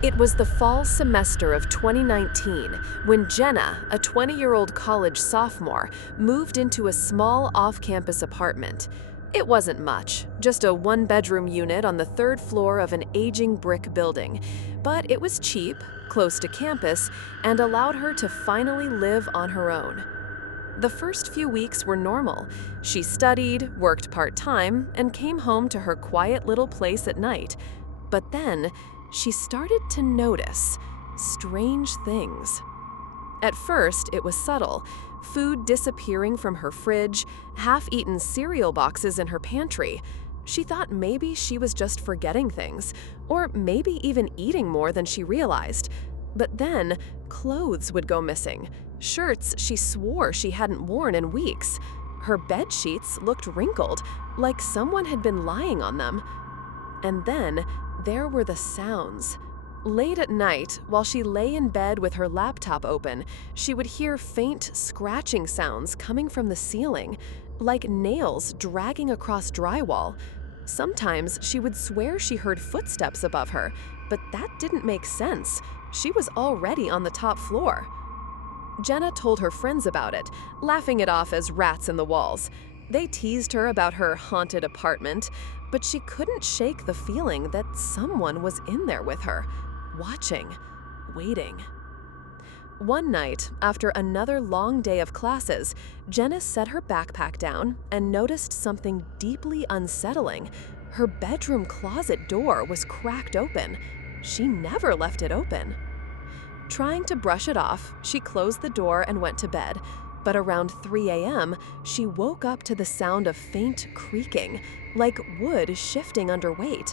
It was the fall semester of 2019 when Jenna, a 20-year-old college sophomore, moved into a small off-campus apartment. It wasn't much, just a one-bedroom unit on the third floor of an aging brick building, but it was cheap, close to campus, and allowed her to finally live on her own. The first few weeks were normal. She studied, worked part-time, and came home to her quiet little place at night. But then, she started to notice strange things. At first, it was subtle. Food disappearing from her fridge, half-eaten cereal boxes in her pantry. She thought maybe she was just forgetting things, or maybe even eating more than she realized. But then, clothes would go missing. Shirts she swore she hadn't worn in weeks. Her bed sheets looked wrinkled, like someone had been lying on them. And then, there were the sounds. Late at night, while she lay in bed with her laptop open, she would hear faint scratching sounds coming from the ceiling, like nails dragging across drywall. Sometimes she would swear she heard footsteps above her, but that didn't make sense. She was already on the top floor. Jenna told her friends about it, laughing it off as rats in the walls. They teased her about her haunted apartment, but she couldn't shake the feeling that someone was in there with her, watching, waiting. One night, after another long day of classes, Jenna set her backpack down and noticed something deeply unsettling. Her bedroom closet door was cracked open. She never left it open. Trying to brush it off, she closed the door and went to bed. But around 3 a.m., she woke up to the sound of faint creaking, like wood shifting under weight.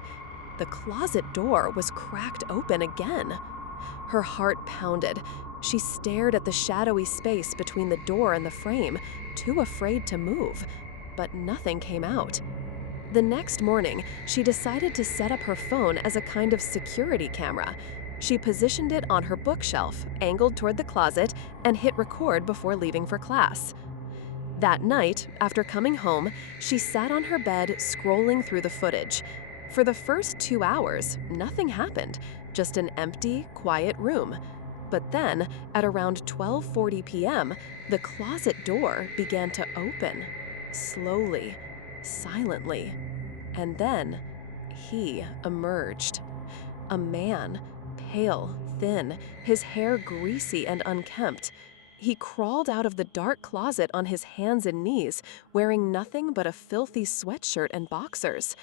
The closet door was cracked open again. Her heart pounded. She stared at the shadowy space between the door and the frame, too afraid to move. But nothing came out. The next morning, she decided to set up her phone as a kind of security camera. She positioned it on her bookshelf, angled toward the closet, and hit record before leaving for class. That night, after coming home, she sat on her bed scrolling through the footage. For the first 2 hours, nothing happened, just an empty, quiet room. But then, at around 12:40 p.m., the closet door began to open, slowly, silently. And then, he emerged. A man, pale, thin, his hair greasy and unkempt. He crawled out of the dark closet on his hands and knees, wearing nothing but a filthy sweatshirt and boxers.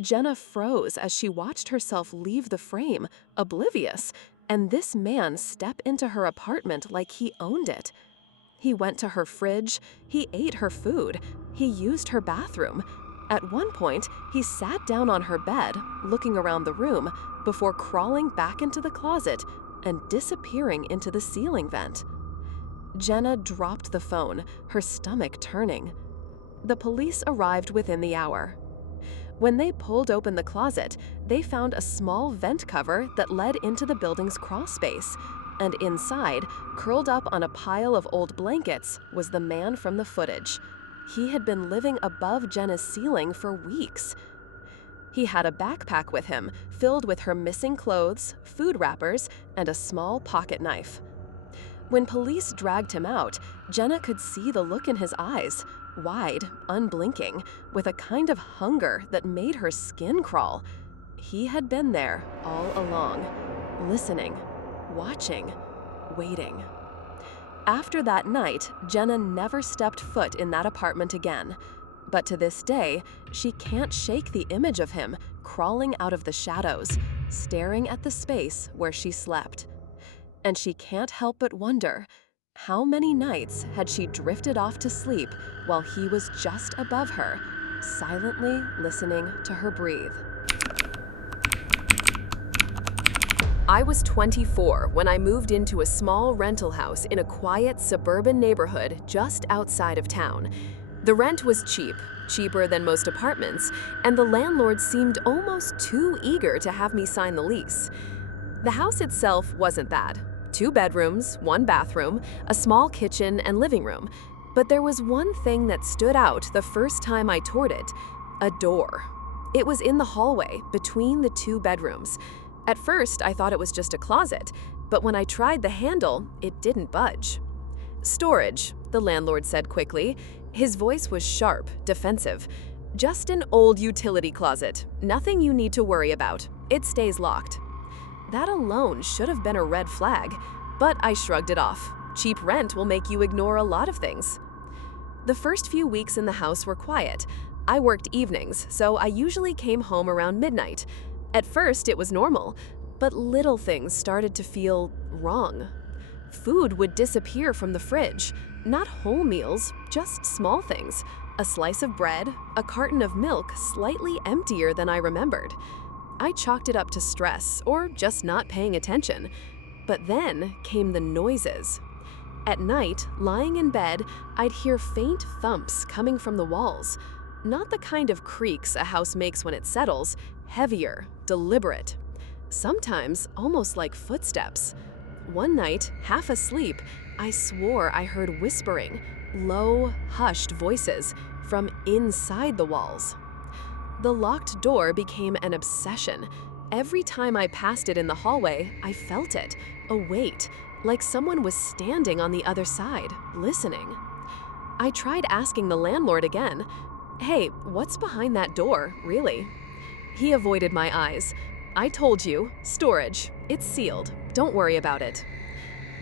Jenna froze as she watched herself leave the frame, oblivious, and this man step into her apartment like he owned it. He went to her fridge, he ate her food, he used her bathroom. At one point, he sat down on her bed, looking around the room, before crawling back into the closet and disappearing into the ceiling vent. Jenna dropped the phone, her stomach turning. The police arrived within the hour. When they pulled open the closet, they found a small vent cover that led into the building's crawl space, and inside, curled up on a pile of old blankets, was the man from the footage. He had been living above Jenna's ceiling for weeks. He had a backpack with him, filled with her missing clothes, food wrappers, and a small pocket knife. When police dragged him out, Jenna could see the look in his eyes, wide, unblinking, with a kind of hunger that made her skin crawl. He had been there all along, listening, watching, waiting. After that night, Jenna never stepped foot in that apartment again. But to this day, she can't shake the image of him crawling out of the shadows, staring at the space where she slept. And she can't help but wonder, how many nights had she drifted off to sleep while he was just above her, silently listening to her breathe? I was 24 when I moved into a small rental house in a quiet suburban neighborhood just outside of town. The rent was cheap, cheaper than most apartments, and the landlord seemed almost too eager to have me sign the lease. The house itself wasn't that. 2 bedrooms, 1 bathroom, a small kitchen and living room. But there was one thing that stood out the first time I toured it: a door. It was in the hallway between the 2 bedrooms. At first, I thought it was just a closet, but when I tried the handle, it didn't budge. "Storage," the landlord said quickly. His voice was sharp, defensive. "Just an old utility closet. Nothing you need to worry about. It stays locked." That alone should have been a red flag, but I shrugged it off. Cheap rent will make you ignore a lot of things. The first few weeks in the house were quiet. I worked evenings, so I usually came home around midnight. At first, it was normal, but little things started to feel wrong. Food would disappear from the fridge. Not whole meals, just small things. A slice of bread, a carton of milk slightly emptier than I remembered. I chalked it up to stress or just not paying attention. But then came the noises. At night, lying in bed, I'd hear faint thumps coming from the walls. Not the kind of creaks a house makes when it settles, heavier, deliberate. Sometimes almost like footsteps. One night, half asleep, I swore I heard whispering, low, hushed voices from inside the walls. The locked door became an obsession. Every time I passed it in the hallway, I felt it, a weight, like someone was standing on the other side, listening. I tried asking the landlord again, "Hey, what's behind that door, really?" He avoided my eyes. "I told you, storage. It's sealed. Don't worry about it."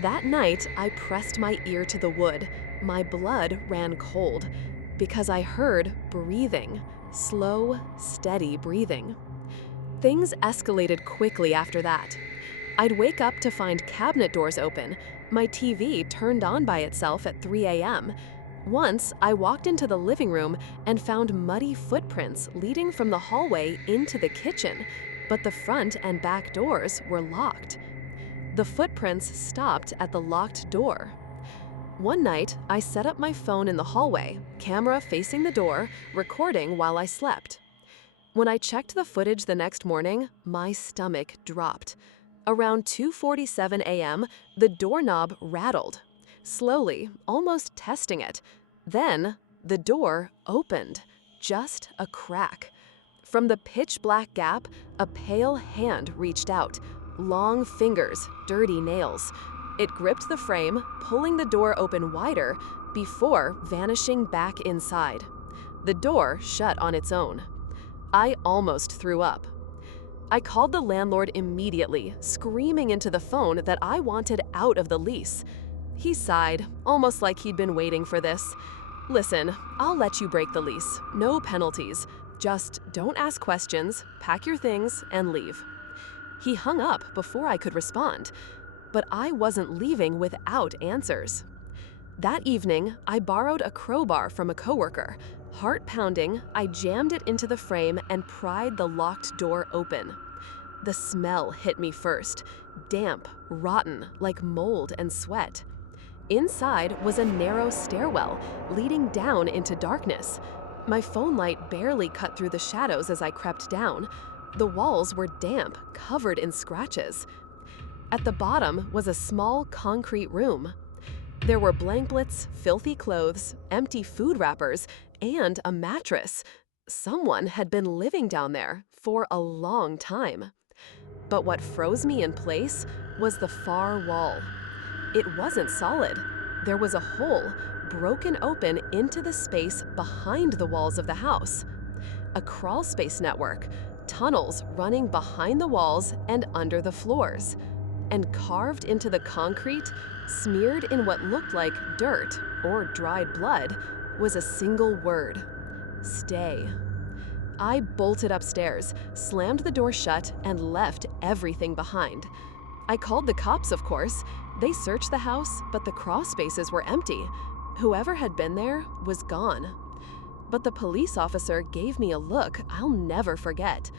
That night, I pressed my ear to the wood. My blood ran cold because I heard breathing, slow, steady breathing. Things escalated quickly after that. I'd wake up to find cabinet doors open, my TV turned on by itself at 3 a.m. Once, I walked into the living room and found muddy footprints leading from the hallway into the kitchen, but the front and back doors were locked. The footprints stopped at the locked door. One night, I set up my phone in the hallway, camera facing the door, recording while I slept. When I checked the footage the next morning, my stomach dropped. Around 2:47 a.m., the doorknob rattled. Slowly, almost testing it. Then, the door opened. Just a crack. From the pitch-black gap, a pale hand reached out. Long fingers, dirty nails. It gripped the frame, pulling the door open wider before vanishing back inside. The door shut on its own. I almost threw up. I called the landlord immediately, screaming into the phone that I wanted out of the lease. He sighed, almost like he'd been waiting for this. "Listen, I'll let you break the lease. No penalties. Just don't ask questions, pack your things, and leave." He hung up before I could respond, but I wasn't leaving without answers. That evening, I borrowed a crowbar from a coworker. Heart pounding, I jammed it into the frame and pried the locked door open. The smell hit me first, damp, rotten, like mold and sweat. Inside was a narrow stairwell leading down into darkness. My phone light barely cut through the shadows as I crept down. The walls were damp, covered in scratches. At the bottom was a small concrete room. There were blankets, filthy clothes, empty food wrappers, and a mattress. Someone had been living down there for a long time. But what froze me in place was the far wall. It wasn't solid. There was a hole broken open into the space behind the walls of the house. A crawl space network, tunnels running behind the walls and under the floors. And carved into the concrete, smeared in what looked like dirt or dried blood, was a single word: stay. I bolted upstairs, slammed the door shut, and left everything behind. I called the cops, of course. They searched the house, but the crawl spaces were empty. Whoever had been there was gone. But the police officer gave me a look I'll never forget.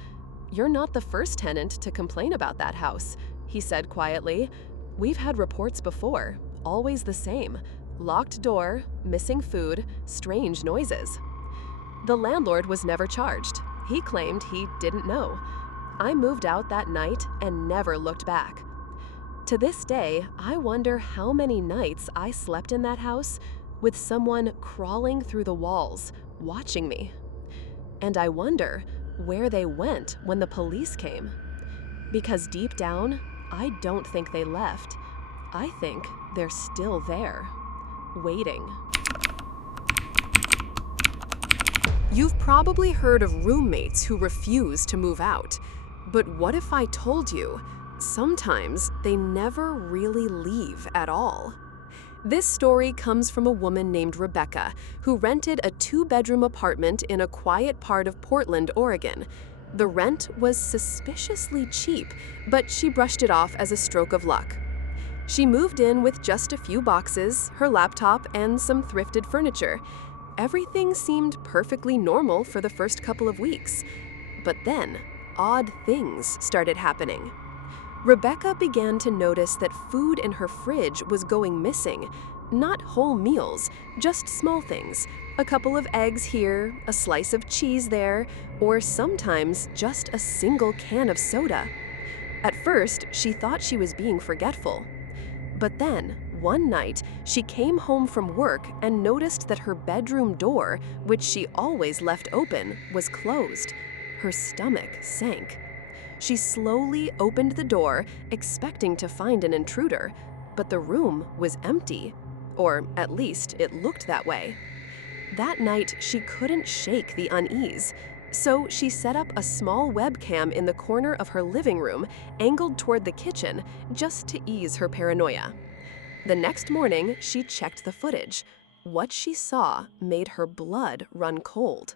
"You're not the first tenant to complain about that house," he said quietly. "We've had reports before, always the same. Locked door, missing food, strange noises." The landlord was never charged. He claimed he didn't know. I moved out that night and never looked back. To this day, I wonder how many nights I slept in that house with someone crawling through the walls, watching me. And I wonder where they went when the police came. Because deep down, I don't think they left. I think they're still there, waiting. You've probably heard of roommates who refuse to move out. But what if I told you, sometimes they never really leave at all? This story comes from a woman named Rebecca, who rented a 2-bedroom apartment in a quiet part of Portland, Oregon. The rent was suspiciously cheap, but she brushed it off as a stroke of luck. She moved in with just a few boxes, her laptop, and some thrifted furniture. Everything seemed perfectly normal for the first couple of weeks. But then, odd things started happening. Rebecca began to notice that food in her fridge was going missing. Not whole meals, just small things. A couple of eggs here, a slice of cheese there, or sometimes just a single can of soda. At first, she thought she was being forgetful. But then, one night, she came home from work and noticed that her bedroom door, which she always left open, was closed. Her stomach sank. She slowly opened the door, expecting to find an intruder, but the room was empty. Or at least it looked that way. That night, she couldn't shake the unease. So she set up a small webcam in the corner of her living room, angled toward the kitchen, just to ease her paranoia. The next morning, she checked the footage. What she saw made her blood run cold.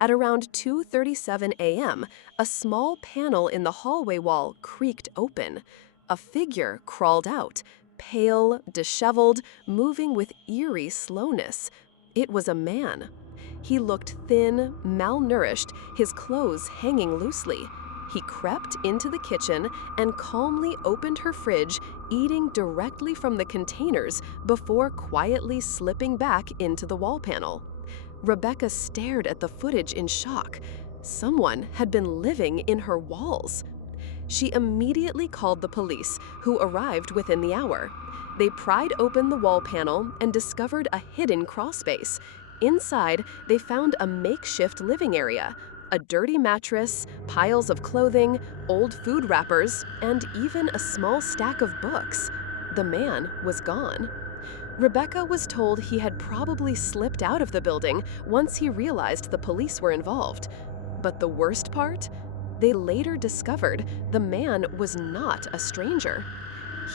At around 2:37 a.m., a small panel in the hallway wall creaked open. A figure crawled out, pale, disheveled, moving with eerie slowness. It was a man. He looked thin, malnourished, his clothes hanging loosely. He crept into the kitchen and calmly opened her fridge, eating directly from the containers before quietly slipping back into the wall panel. Rebecca stared at the footage in shock. Someone had been living in her walls. She immediately called the police, who arrived within the hour. They pried open the wall panel and discovered a hidden crawlspace. Inside, they found a makeshift living area, a dirty mattress, piles of clothing, old food wrappers, and even a small stack of books. The man was gone. Rebecca was told he had probably slipped out of the building once he realized the police were involved. But the worst part? They later discovered the man was not a stranger.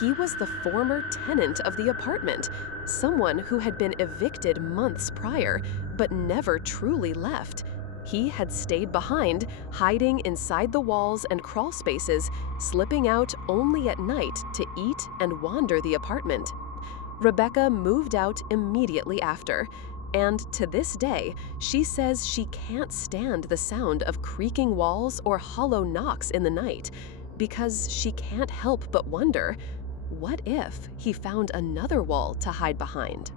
He was the former tenant of the apartment, someone who had been evicted months prior, but never truly left. He had stayed behind, hiding inside the walls and crawl spaces, slipping out only at night to eat and wander the apartment. Rebecca moved out immediately after, and to this day, she says she can't stand the sound of creaking walls or hollow knocks in the night, because she can't help but wonder, what if he found another wall to hide behind?